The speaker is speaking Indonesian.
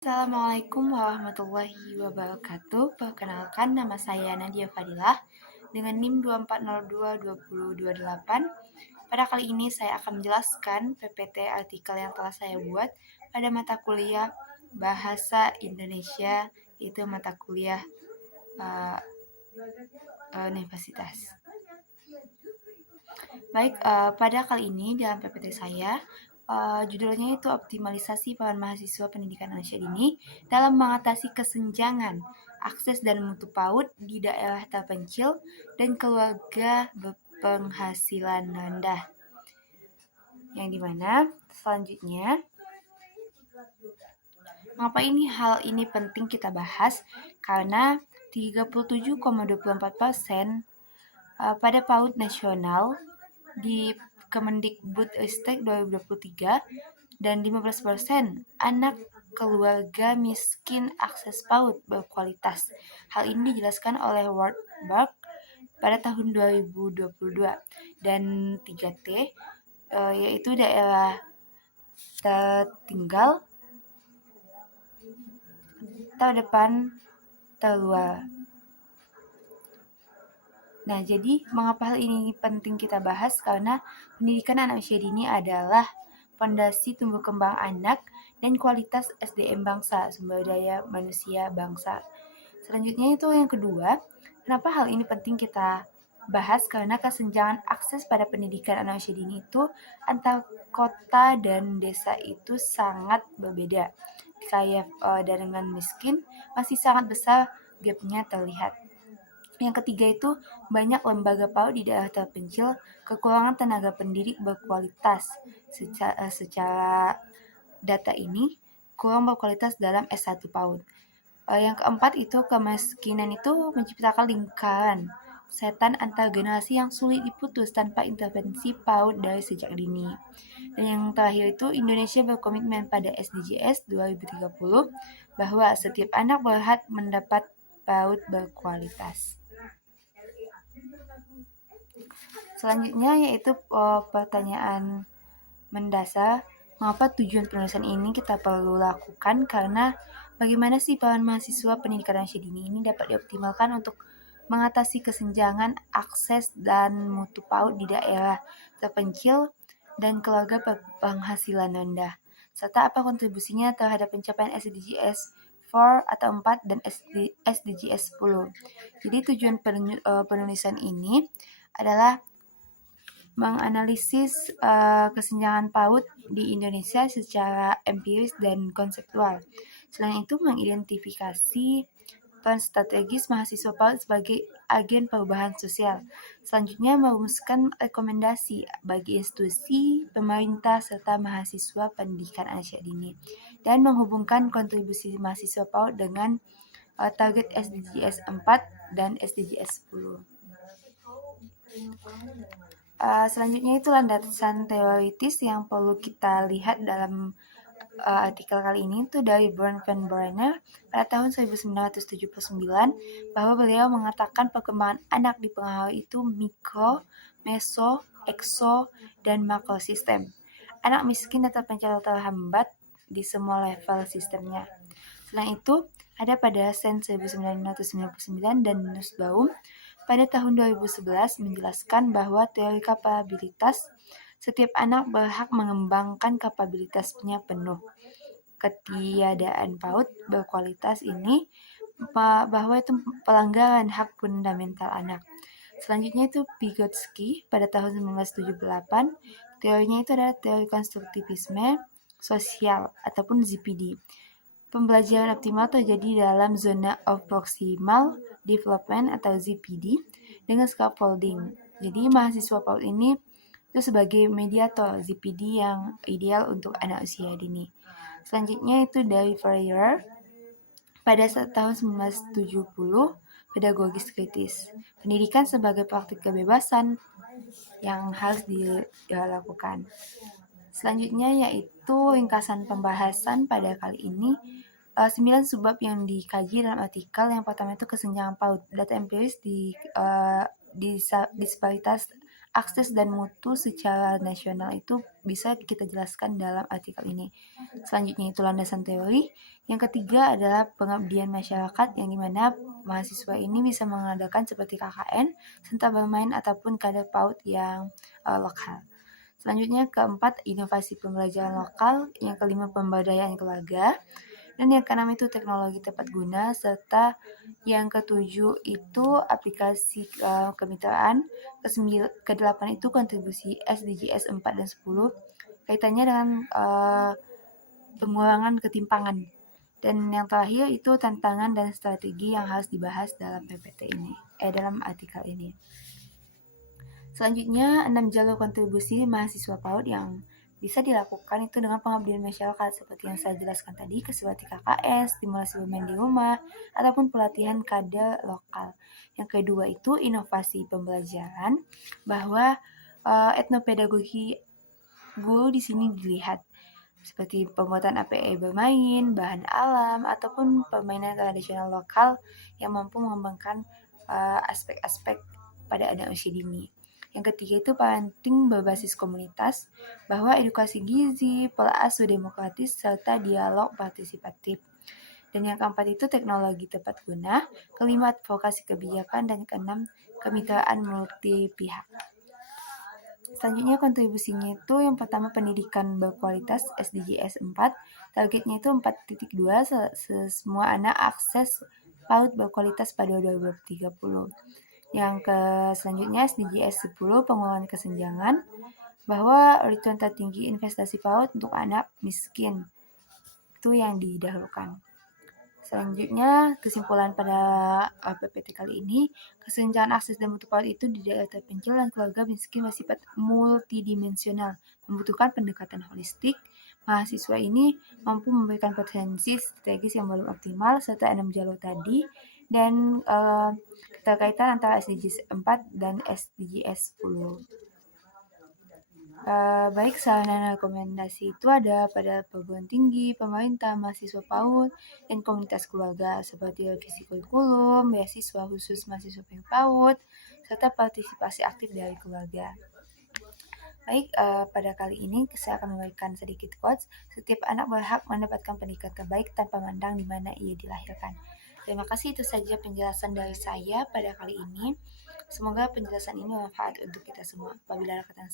Assalamualaikum warahmatullahi wabarakatuh. Perkenalkan, nama saya Nadia Fadilah dengan NIM 24022028. Pada kali ini saya akan menjelaskan PPT artikel yang telah saya buat pada mata kuliah Bahasa Indonesia, yaitu mata kuliah universitas. Baik, pada kali ini dalam PPT saya, judulnya itu optimalisasi peran mahasiswa pendidikan Indonesia dini dalam mengatasi kesenjangan akses dan mutu PAUD di daerah terpencil dan keluarga berpenghasilan rendah. Yang dimana selanjutnya, mengapa hal ini penting kita bahas? Karena 37,24% pada PAUD nasional di Kemendikbudristek 2023 dan 15% anak keluarga miskin akses PAUD berkualitas. Hal ini dijelaskan oleh World Bank pada tahun 2022. Dan 3T yaitu daerah tertinggal, terdepan, terluar. Nah, jadi mengapa hal ini penting kita bahas? Karena pendidikan anak usia dini adalah fondasi tumbuh kembang anak dan kualitas SDM bangsa, sumber daya manusia bangsa. Selanjutnya itu yang kedua, kenapa hal ini penting kita bahas? Karena kesenjangan akses pada pendidikan anak usia dini itu antar kota dan desa itu sangat berbeda. Kaya dan dengan miskin masih sangat besar gapnya terlihat. Yang ketiga itu banyak lembaga PAUD di daerah terpencil, kekurangan tenaga pendidik berkualitas. Secara data ini kurang berkualitas dalam S1 PAUD. Yang keempat itu kemiskinan itu menciptakan lingkaran setan antar generasi yang sulit diputus tanpa intervensi PAUD dari sejak dini. Dan yang terakhir itu Indonesia berkomitmen pada SDGs 2030 bahwa setiap anak berhak mendapat PAUD berkualitas. Selanjutnya yaitu pertanyaan mendasar, mengapa tujuan penulisan ini kita perlu lakukan? Karena bagaimana sih peran mahasiswa pendidikan Indonesia dini ini dapat dioptimalkan untuk mengatasi kesenjangan akses dan mutu PAUD di daerah terpencil dan keluarga berpenghasilan rendah, serta apa kontribusinya terhadap pencapaian SDGs 4 atau 4 dan SDGs 10. Jadi tujuan penulisan ini adalah menganalisis kesenjangan PAUD di Indonesia secara empiris dan konseptual. Selain itu, mengidentifikasi peran strategis mahasiswa PAUD sebagai agen perubahan sosial. Selanjutnya, merumuskan rekomendasi bagi institusi, pemerintah, serta mahasiswa pendidikan Indonesia dini, dan menghubungkan kontribusi mahasiswa PAUD dengan target SDGs 4 dan SDGs 10. Selanjutnya itu landasan teoritis yang perlu kita lihat dalam artikel kali ini itu dari Bernd van Brenner pada tahun 1979, bahwa beliau mengatakan perkembangan anak dipengaruhi itu mikro, meso, ekso, dan makrosistem. Anak miskin dan terpencil terhambat di semua level sistemnya. Selain itu, ada pada Sen 1999 dan Nussbaum pada tahun 2011 menjelaskan bahwa teori kapabilitas setiap anak berhak mengembangkan kapabilitasnya penuh. Ketiadaan PAUD berkualitas ini bahwa itu pelanggaran hak fundamental anak. Selanjutnya itu Vygotsky pada tahun 1978, teorinya itu adalah teori konstruktivisme sosial ataupun ZPD. Pembelajaran optimal terjadi dalam zona of proximal development atau ZPD dengan scaffolding. Jadi mahasiswa PAUD ini itu sebagai mediator ZPD yang ideal untuk anak usia dini. Selanjutnya itu dari Freire pada tahun 1970, pedagogis kritis. Pendidikan sebagai praktik kebebasan yang harus dilakukan. Selanjutnya yaitu ringkasan pembahasan pada kali ini, 9 subbab yang dikaji dalam artikel. Yang pertama itu kesenjangan PAUD, data empiris di disparitas akses dan mutu secara nasional itu bisa kita jelaskan dalam artikel ini. Selanjutnya itu landasan teori. Yang ketiga adalah pengabdian masyarakat, yang dimana mahasiswa ini bisa mengadakan seperti KKN, serta bermain ataupun kader PAUD yang lokal. Selanjutnya keempat, inovasi pembelajaran lokal. Yang kelima, pemberdayaan keluarga. Dan yang keenam itu teknologi tepat guna, serta yang ketujuh itu aplikasi kemitraan, kedelapan itu kontribusi SDGs 4 dan 10, kaitannya dengan pengurangan ketimpangan. Dan yang terakhir itu tantangan dan strategi yang harus dibahas dalam PPT ini, dalam artikel ini. Selanjutnya, 6 jalur kontribusi mahasiswa PAUD yang bisa dilakukan itu dengan pengabdian masyarakat seperti yang saya jelaskan tadi, seperti KKS, stimulasi bermain di rumah, ataupun pelatihan kader lokal. Yang kedua itu inovasi pembelajaran, bahwa etnopedagogi guru di sini dilihat seperti pembuatan APE bermain, bahan alam, ataupun permainan tradisional lokal yang mampu mengembangkan aspek-aspek pada anak usia dini. Yang ketiga itu parenting berbasis komunitas, bahwa edukasi gizi, pola asuh demokratis, serta dialog partisipatif. Dan yang keempat itu teknologi tepat guna, kelima advokasi kebijakan, dan keenam kemitraan multi pihak. Selanjutnya kontribusinya itu yang pertama pendidikan berkualitas SDGs 4, targetnya itu 4.2, semua anak akses PAUD berkualitas pada 2030. Yang selanjutnya SDGs 10, pengurangan kesenjangan, bahwa return tertinggi investasi PAUD untuk anak miskin, itu yang didahulukan. Selanjutnya, kesimpulan pada PPT kali ini, kesenjangan akses dan mutu PAUD itu di daerah terpencil dan keluarga miskin bersifat multidimensional, membutuhkan pendekatan holistik. Mahasiswa ini mampu memberikan potensi strategis yang belum optimal, serta 6 jalur tadi, dan keterkaitan antara SDGs 4 dan SDGs 10. Baik, saran dan rekomendasi itu ada pada perguruan tinggi, pemerintah, mahasiswa PAUD, dan komunitas keluarga seperti revisi kurikulum, beasiswa khusus mahasiswa PAUD, serta partisipasi aktif dari keluarga. Baik, pada kali ini saya akan memberikan sedikit quotes. Setiap anak berhak mendapatkan pendidikan terbaik tanpa memandang di mana ia dilahirkan. Terima kasih, itu saja penjelasan dari saya pada kali ini. Semoga penjelasan ini bermanfaat untuk kita semua. Apabila ada kata